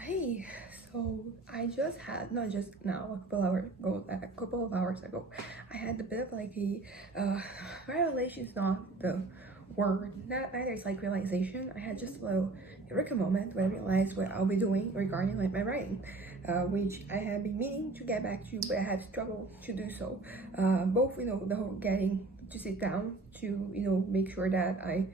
Hey, so I just had, not just now, a couple of hours ago, I had a bit of like a revelation is not the word, not neither it's like realization. I had just a little eureka moment where I realized what I'll be doing regarding like my writing, which I have been meaning to get back to, but I have struggled to do so. Both, the whole getting to sit down to, make sure that I'm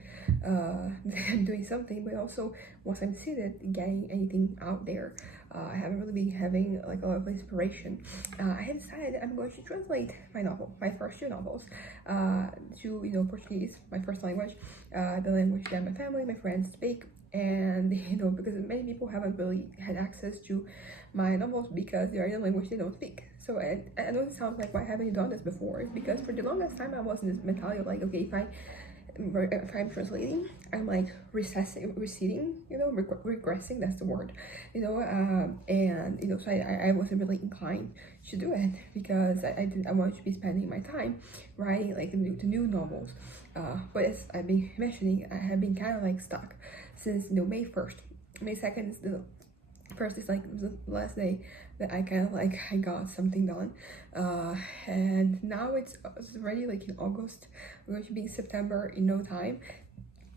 doing something, but also once I'm seated, getting anything out there. I haven't really been having like a lot of inspiration. I have decided I'm going to translate my first two novels, to Portuguese, my first language, the language that my family, my friends speak, and because many people haven't really had access to my novels because they are in a language they don't speak. So I know it sounds like, why haven't you done this before? It's because for the longest time I was in this mentality of like, okay, if I'm translating, I'm like receding, regressing, that's the word, and so I wasn't really inclined to do it because I wanted to be spending my time writing like the new novels. But as I've been mentioning, I have been kind of like stuck since May 1st. May 2nd is the first is like the last day that I kind of like I got something done, and now it's already like in August. We're going to be in September in no time,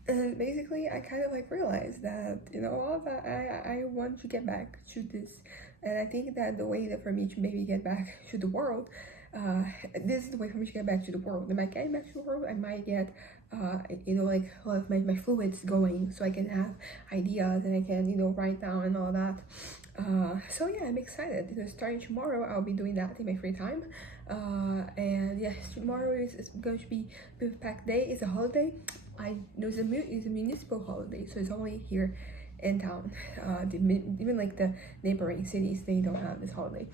and basically I kind of like realized that all that I want to get back to this, and I think that the way that for me to maybe get back to the world, uh, this is the way for me to get back to the world. And by getting back to the world, I might get like a lot of my fluids going, so I can have ideas and I can write down and all that. So yeah, I'm excited because starting tomorrow I'll be doing that in my free time. And yes, tomorrow is going to be Big Pack Day. It's a holiday. I know it's a municipal holiday, so it's only here in town. Even like the neighboring cities, they don't have this holiday.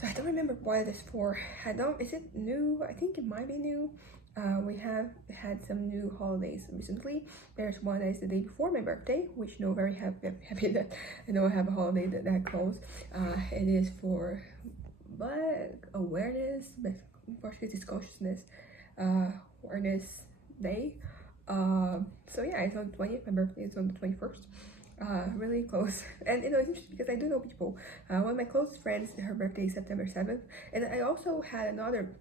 So I don't remember what it is for. I don't. Is it new? I think it might be new. We have had some new holidays recently. There's one that is the day before my birthday, which very happy that I have a holiday that close. It is for Black Awareness, Portuguese is Consciousness Awareness Day. So yeah, it's on the 20th. My birthday is on the 21st. Really close, and it's interesting because I do know people. One of my closest friends, her birthday is September 7th, and I also had another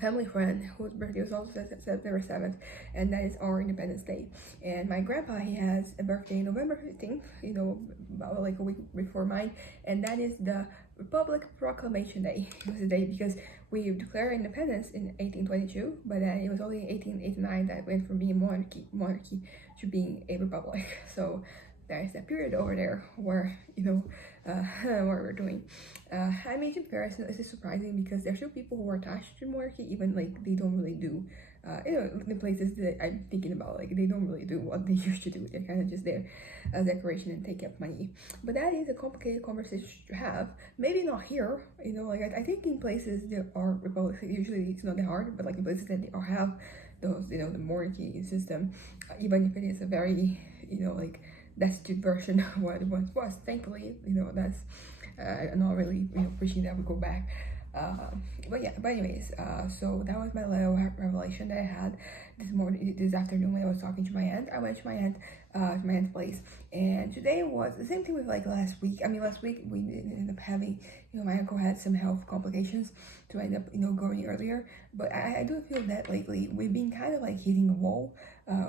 family friend whose birthday was also September 7th, and that is our Independence Day. And my grandpa, he has a birthday November 15th, about like a week before mine, and that is the Republic Proclamation Day. It was the day because we declared independence in 1822, but then it was only in 1889 that went from being a monarchy to being a republic. So there's that period over there where what we're doing. I made comparison. This is surprising because there's still people who are attached to monarchy, even like they don't really do the places that I'm thinking about, like they don't really do what they used to do. They're kind of just there as decoration and take up money. But that is a complicated conversation to have. Maybe not here, like I think in places there are republics, usually it's not that hard, but like in places that they have those, the monarchy system, even if it is a very, like destitute version of what it once was. Thankfully, that's I'm not really wishing that would go back. But yeah, but anyways, so that was my little revelation that I had this afternoon when I was talking to my aunt. I went to my aunt's place, and today was the same thing with like last week. I mean, last week we ended up having, my uncle had some health complications to end up, going earlier. But I do feel that lately we've been kind of like hitting a wall.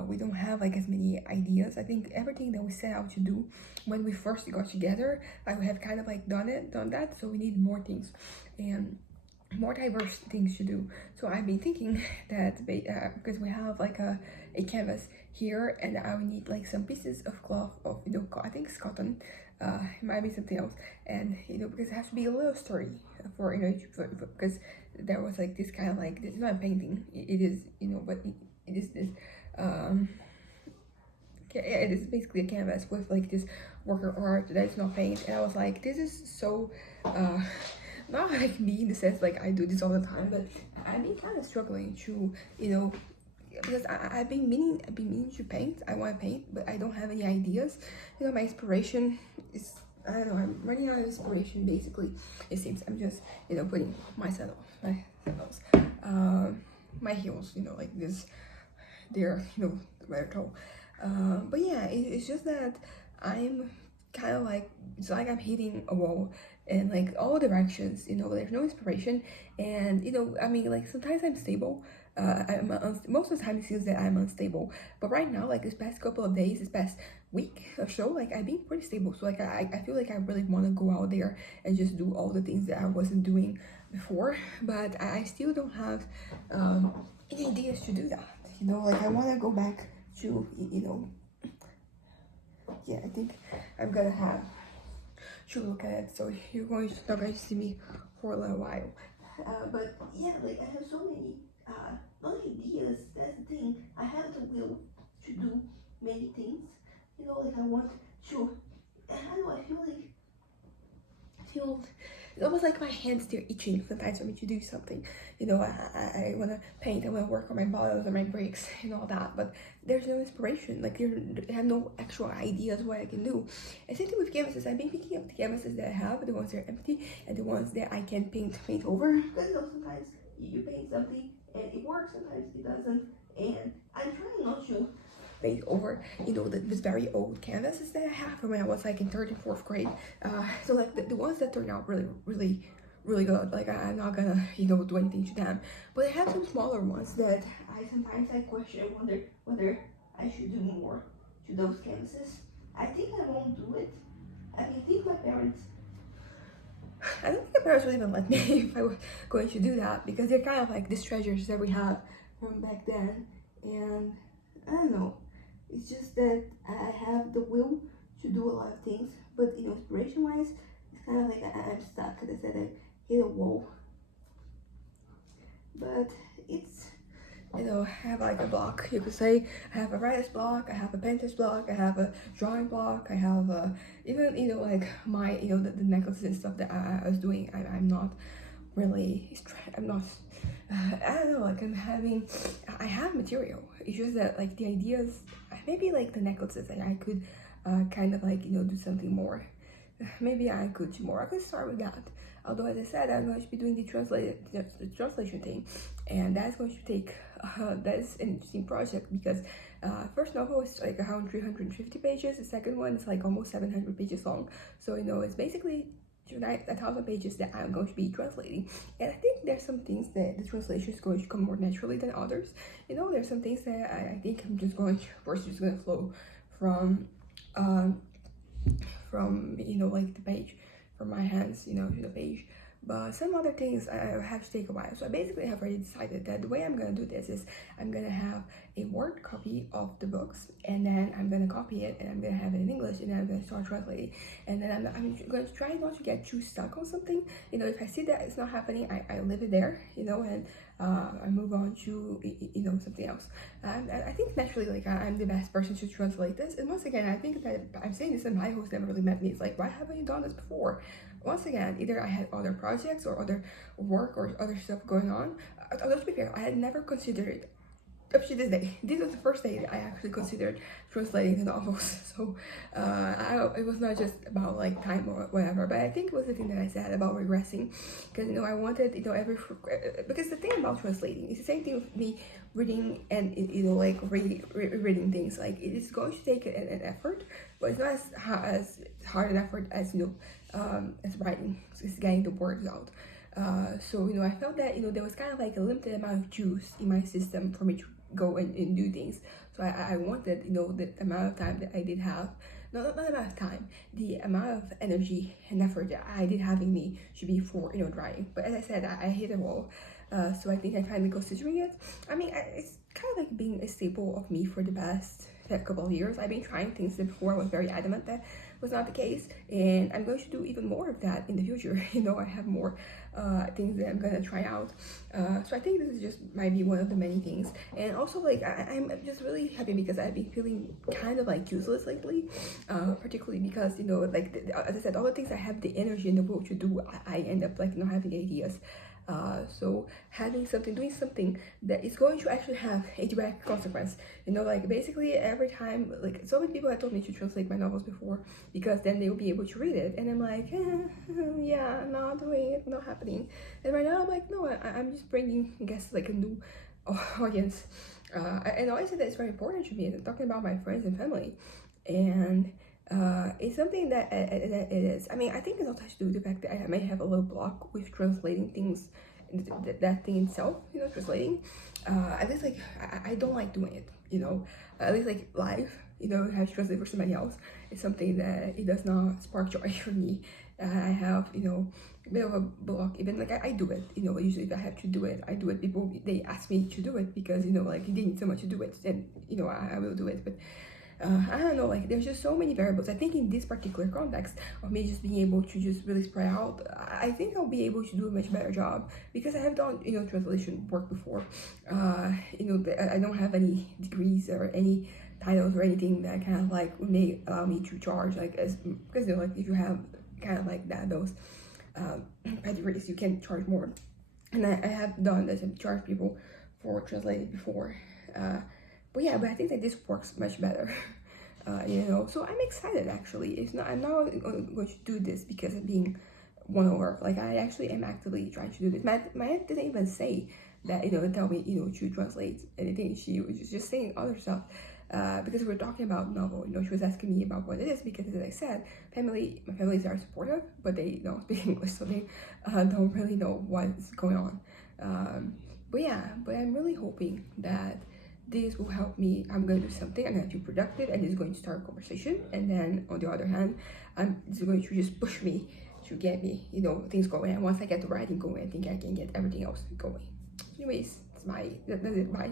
We don't have like as many ideas. I think everything that we set out to do when we first got together, like we have kind of like done that. So we need more things and more diverse things to do. So I've been thinking that because we have like a canvas here, and I would need like some pieces of cloth of I think it's cotton. It might be something else, and because it has to be a little sturdy for because there was like this kind of like, this is not a painting. It is but it is this yeah, it is basically a canvas with like this worker art that is not paint, and I was like, this is so not like me in the sense like I do this all the time, but I've been kind of struggling to because I've been meaning to paint. I want to paint, but I don't have any ideas. My inspiration is, I don't know, I'm running out of inspiration basically. It seems I'm just putting my sandals, my heels, like this, they're very tall. But yeah, it's just that I'm kind of like it's like I'm hitting a wall in like all directions, you know, there's no inspiration. And you know, I mean, like sometimes I'm stable, most of the time it feels that I'm unstable, but right now, like this past couple of days, this past week or so, like I've been pretty stable. So like I feel like I really want to go out there and just do all the things that I wasn't doing before, but I still don't have any ideas to do that, you know. Like I want to go back to, you know, yeah, I think I'm gonna have to look at it. So you're going to not going to see me for a little while. But yeah, like I have so many not ideas. That's the thing. I have the will to do many things. You know, like I want to. I don't know. I feel it's almost like my hands they're itching sometimes for me to do something. You know, I want to paint, I want to work on my bottles or my bricks and all that, but there's no inspiration. Like I have no actual ideas what I can do. And same thing with canvases. I've been picking up the canvases that I have, the ones that are empty, and the ones that I can paint over. Because you know, sometimes you paint something and it works, sometimes it doesn't. And I'm trying not to paint over, you know, this very old canvases that I have from when I was like in third and fourth grade. So like the ones that turned out really good, like I'm not gonna, you know, do anything to them. But I have some smaller ones that I sometimes I question, wonder whether I should do more to those canvases. I think I won't do it. I mean, I think my parents, I don't think my parents would even let me if I was going to do that, because they're kind of like these treasures that we have from back then. And I don't know, it's just that I have the will to do a lot of things, but you know, inspiration wise, it's kind of like I'm stuck. As I said, I hit a wall. But it's, you know, I have like a block, you could say. I have a writer's block, I have a painter's block, I have a drawing block, I have even, you know, like my, you know, the necklaces and stuff that I was doing. I'm not really, I'm not, I don't know, like I have material. It's just that like the ideas, maybe like the necklaces, like I could kind of like, you know, do something more. Maybe I could do more. I could start with that. Although, as I said, I'm going to be doing the translation thing, and that's going to take. That's an interesting project because first novel is like around 350 pages. The second one is like almost 700 pages long. So you know, it's basically 1,000 pages that I'm going to be translating. And I think there's some things that the translation is going to come more naturally than others. You know, there's some things that I think I'm just going to first just going to flow from. From, you know, like the page, from my hands, you know, to the page. But some other things I have to take a while. So I basically have already decided that the way I'm gonna do this is I'm gonna have a Word copy of the books, and then I'm gonna copy it and I'm gonna have it in English, and then I'm gonna start translating. And then I'm going to try not to get too stuck on something. You know, if I see that it's not happening, I leave it there, you know, and I move on to, you know, something else. And I think naturally, like I'm the best person to translate this. And once again, I think that I'm saying this, and my host never really met me. It's like, why haven't you done this before? Once again, either I had other projects or other work or other stuff going on. Let's be fair, I had never considered, up to this day, this was the first day that I actually considered translating the novels. So it was not just about like time or whatever, but I think it was the thing that I said about regressing, because you know, I wanted, you know, because the thing about translating is the same thing with me reading and, you know, like reading things. Like it is going to take an effort, but it's not as hard an effort as, you know, as writing. So it's getting the words out. So you know, I felt that, you know, there was kind of like a limited amount of juice in my system for me to go and do things. So I wanted, you know, the amount of time that I did have, not the amount of time, the amount of energy and effort that I did have in me should be for, you know, writing. But as I said, I hit a wall. So I think I'm finally considering it. I mean, it's kind of like being a staple of me for the past couple of years. I've been trying things that before I was very adamant that was not the case, and I'm going to do even more of that in the future. You know, I have more things that I'm gonna try out. So I think this is just might be one of the many things. And also, like I'm just really happy because I've been feeling kind of like useless lately, particularly because, you know, like as I said, all the things I have the energy and the will to do, I end up like not having ideas. So having something, doing something that is going to actually have a direct consequence, you know, like basically every time, like so many people have told me to translate my novels before because then they will be able to read it, and I'm like, yeah, I'm not doing it, not happening. And right now I'm like, no, I'm just bringing, I guess, like a new audience. And I always say that it's very important to me, and talking about my friends and family. And It's something that it is. I mean, I think it also has to do with the fact that I may have a little block with translating things, that thing itself, translating. At least like I don't like doing it, at least like live, have to translate for somebody else. It's something that it does not spark joy for me. I have, a bit of a block. Even like I do it, usually if I have to do it, I do it. People, they ask me to do it because, like they need someone to do it, and I will do it. But I don't know, like there's just so many variables. I think in this particular context of me just being able to just really spread out, I think I'll be able to do a much better job because I have done, translation work before. I don't have any degrees or any titles or anything that kind of like may allow me to charge like as, because like if you have kind of like that, those pedigrees, you can charge more. And I have done this and charged people for translating before. But yeah, but I think that this works much better. So I'm excited actually. I'm not going to do this because of being won over. Like I actually am actively trying to do this. My aunt didn't even say that, tell me, to translate anything. She was just saying other stuff. Because we were talking about novel, she was asking me about what it is because, as I said, my families are supportive, but they don't speak English, so they don't really know what's going on. But I'm really hoping that this will help me. I'm going to do something, I'm going to be productive, and it's going to start a conversation. And then on the other hand, it's going to just push me to get me, things going. And once I get the writing going, I think I can get everything else going. Anyways, that's it. Bye.